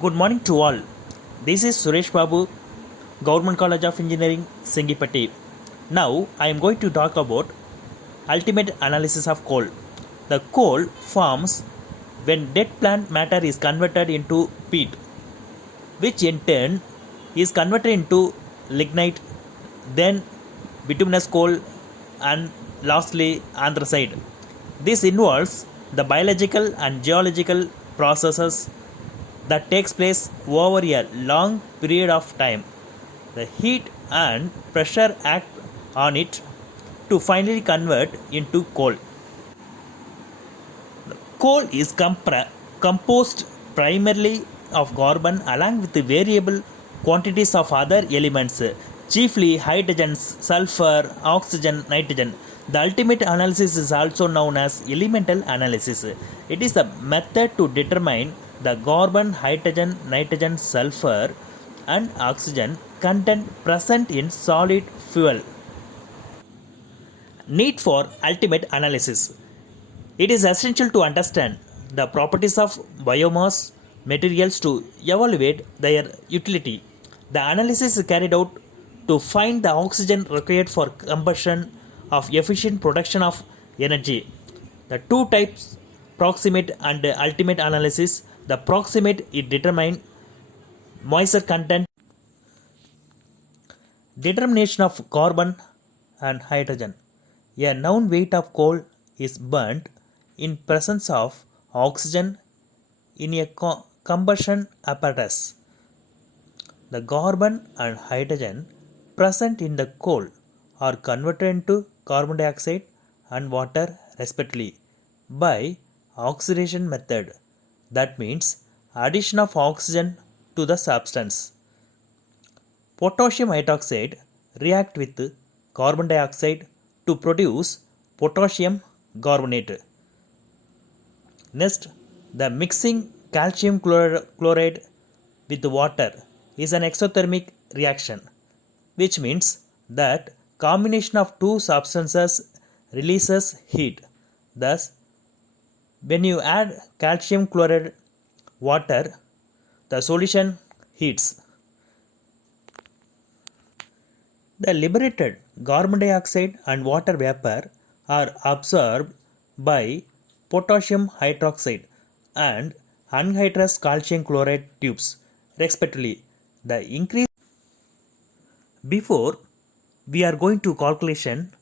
Good morning to all. This is Suresh Babu, Government College of Engineering, Singipatti. Now I am going to talk about ultimate analysis of coal. The coal forms when dead plant matter is converted into peat, which in turn is converted into lignite, then bituminous coal, and lastly anthracite. This involves the biological and geological processes that takes place over a long period of time. The heat and pressure act on it to finally convert into coal. Coal is composed primarily of carbon along with variable quantities of other elements, chiefly hydrogen, sulfur, oxygen, nitrogen. The ultimate analysis is also known as elemental analysis. It is the method to determine the carbon, hydrogen, nitrogen, sulfur, and oxygen content present in solid fuel. Need for ultimate analysis. It is essential to understand the properties of biomass materials to evaluate their utility. The analysis is carried out to find the oxygen required for combustion of efficient production of energy. The two types, proximate and ultimate analysis. The proximate it determine moisture content, determination of carbon and hydrogen. A known weight of coal is burnt in presence of oxygen in a combustion apparatus. The carbon and hydrogen present in the coal are converted into carbon dioxide and water respectively by oxidation method. That means addition of oxygen to the substance. Potassium hydroxide react with carbon dioxide to produce potassium carbonate. Next, the mixing calcium chloride with water is an exothermic reaction, which means that combination of two substances releases heat. Thus, when you add calcium chloride water, the solution heats. The liberated carbon dioxide and water vapor are absorbed by potassium hydroxide and anhydrous calcium chloride tubes, respectively. The increase before we are going to calculation,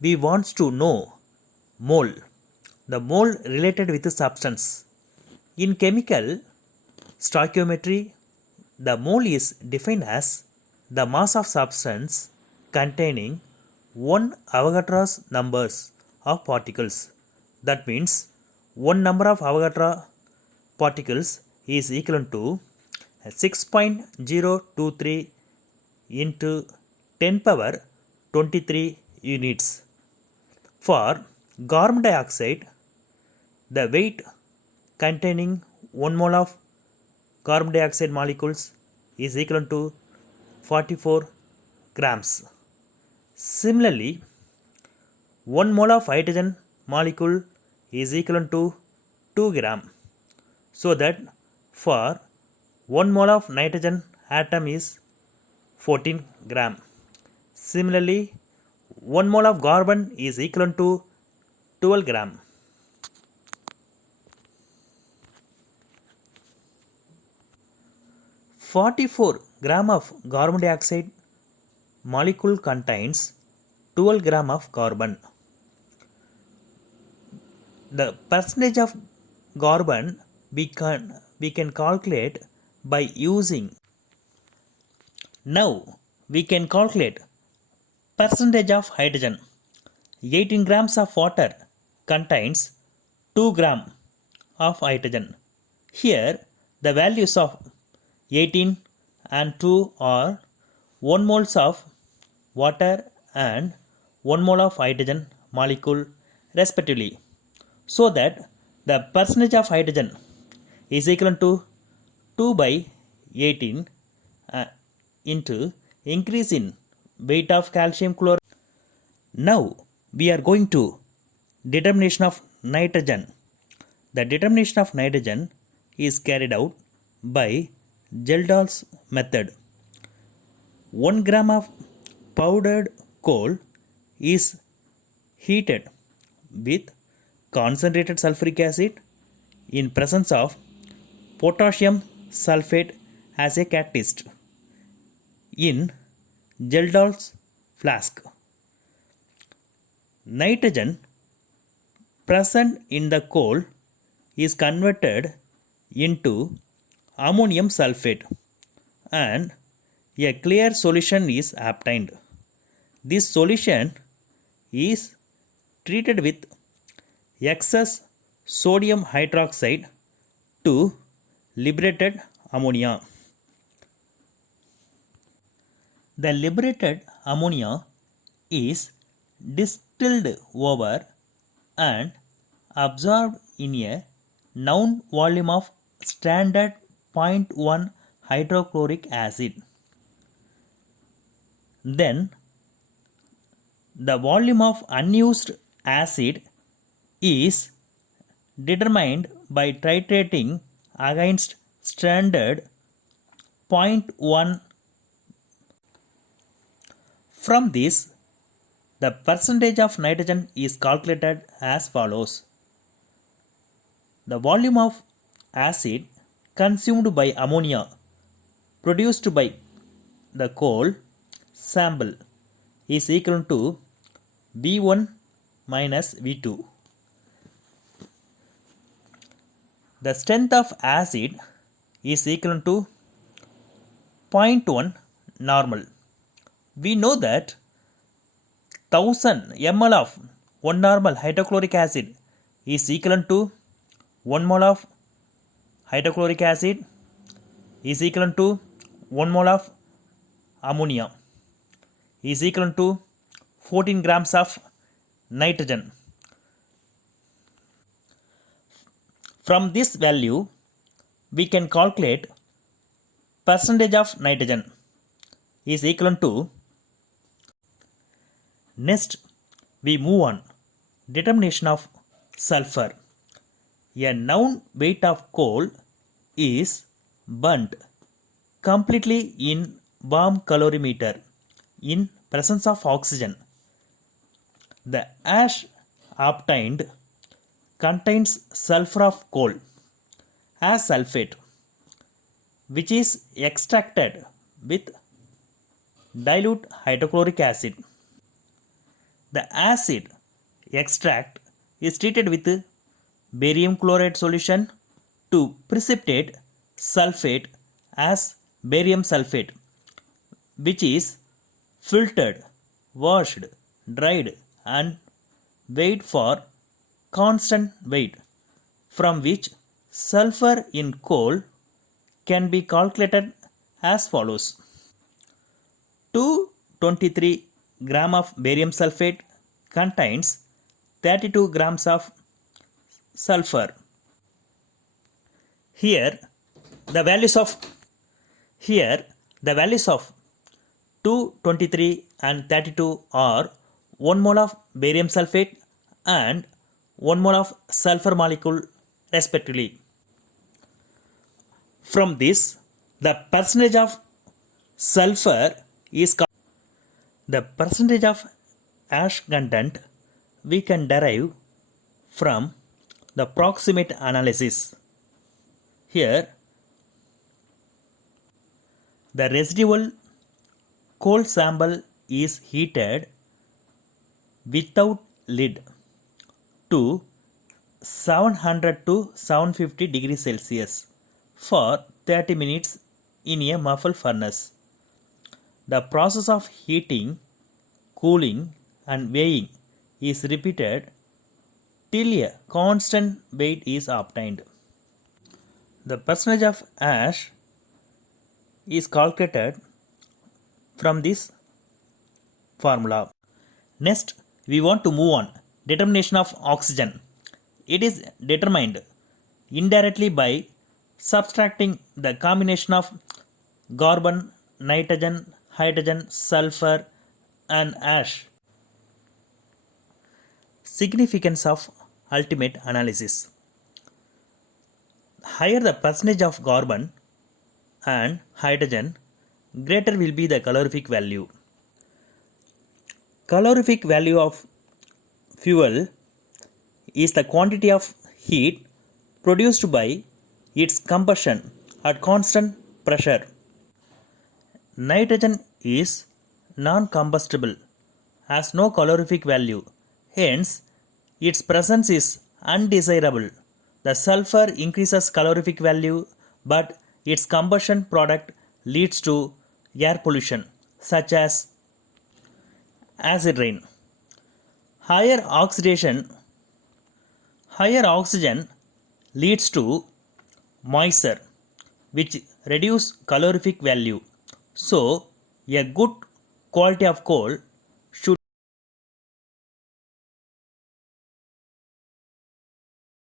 we want to know mole. The mole related with the substance. In chemical stoichiometry, the mole is defined as the mass of substance containing 1 Avogadro's numbers of particles. That means 1 number of Avogadro particles is equal to 6.023 into 10 power 23 units. For carbon dioxide, the weight containing 1 mole of carbon dioxide molecules is equal to 44 grams. Similarly, 1 mole of hydrogen molecule is equal to 2 gram. So that for 1 mole of nitrogen atom is 14 gram. Similarly, 1 mole of carbon is equal to 12 gram. (44 gram) of carbon dioxide molecule contains 12 gram of carbon. The percentage of carbon we can calculate by using. Now we can calculate percentage of hydrogen. 18 grams of water contains 2 gram of hydrogen. Here the values of 18 and 2 are 1 moles of water and 1 mole of hydrogen molecule respectively. So that the percentage of hydrogen is equal to 2 by 18 into increase in weight of calcium chloride. Now we are going to determination of nitrogen. The determination of nitrogen is carried out by Geldahl's method. 1 gram of powdered coal is heated with concentrated sulfuric acid in presence of potassium sulfate as a catalyst in Geldahl's flask. Nitrogen present in the coal is converted into ammonium sulfate and a clear solution is obtained. This solution is treated with excess sodium hydroxide to liberated ammonia. The liberated ammonia is distilled over and absorbed in a known volume of standard 0.1 hydrochloric acid. Then the volume of unused acid is determined by titrating against standard 0.1. From this, the percentage of nitrogen is calculated as follows. The volume of acid consumed by ammonia produced by the coal sample is equal to V1 minus V2. The strength of acid is equal to 0.1 normal. We know that 1000 ml of 1 normal hydrochloric acid is equal to 1 mole of hydrochloric acid is equal to 1 mole of ammonia is equal to 14 grams of nitrogen. From this value, we can calculate percentage of nitrogen is equal to. Next, we move on. Determination of sulfur. A known weight of coal is burnt completely in warm calorimeter in presence of oxygen. The ash obtained contains sulfur of coal as sulfate, which is extracted with dilute hydrochloric acid. The acid extract is treated with barium chloride solution to precipitate sulfate as barium sulfate, which is filtered, washed, dried and weighed for constant weight, from which sulfur in coal can be calculated as follows. 223 gram of barium sulfate contains 32 grams of sulfur. Here the values of 223 and 32 are 1 mole of barium sulfate and 1 mole of sulfur molecule respectively. From this, the percentage of sulfur is the percentage of ash content we can derive from the proximate analysis. Here, the residual coal sample is heated without lid to 700 to 750 degrees Celsius for 30 minutes in a muffle furnace. The process of heating, cooling and weighing is repeated till a constant weight is obtained. The percentage of ash is calculated from this formula. Next, we want to move on. Determination of oxygen. It is determined indirectly by subtracting the combination of carbon, nitrogen, hydrogen, sulfur and ash. Significance of ultimate analysis. Higher the percentage of carbon, and hydrogen, greater will be the calorific value. Calorific value of fuel is the quantity of heat produced by its combustion at constant pressure. Nitrogen is non-combustible, has no calorific value, hence its presence is undesirable. The sulfur increases calorific value, but its combustion product leads to air pollution, such as acid rain. Higher oxygen leads to moisture, which reduce calorific value. So, a good quality of coal